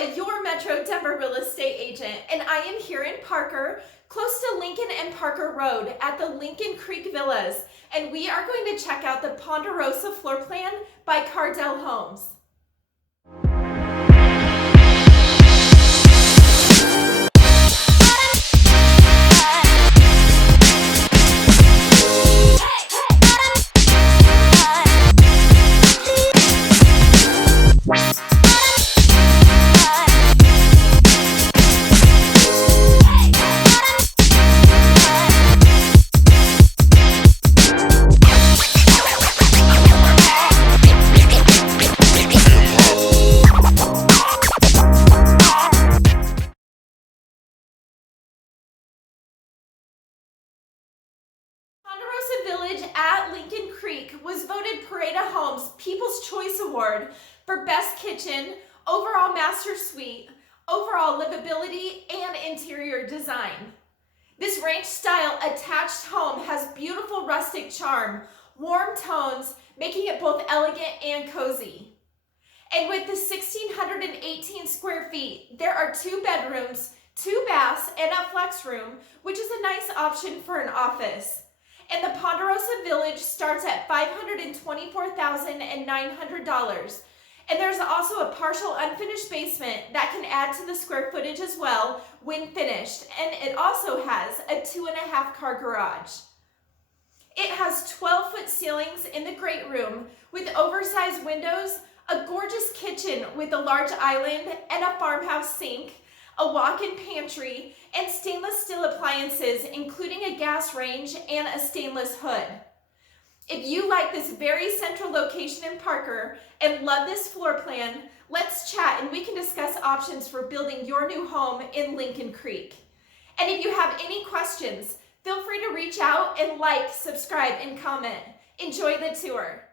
Nauta, your Metro Denver real estate agent, and I am here in Parker, close to Lincoln and Parker Road at the Lincoln Creek Villas, and we are going to check out the Ponderosa Floorplan by Cardel Homes. Ponderosa Village at Lincoln Creek was voted Parade of Homes People's Choice Award for Best Kitchen, Overall Master Suite, Overall Livability, and Interior Design. This ranch-style attached home has beautiful rustic charm, warm tones, making it both elegant and cozy. And with the 1,618 square feet, there are 2 bedrooms, 2 baths, and a flex room, which is a nice option for an office. And the Ponderosa Village starts at $524,900. And there's also a partial unfinished basement that can add to the square footage as well when finished. And it also has a 2.5 car garage. It has 12-foot ceilings in the great room with oversized windows, a gorgeous kitchen with a large island and a farmhouse sink, a walk-in pantry, and stainless steel appliances, including a gas range and a stainless hood. If you like this very central location in Parker and love this floor plan, let's chat and we can discuss options for building your new home in Lincoln Creek. And if you have any questions, feel free to reach out and like, subscribe, and comment. Enjoy the tour.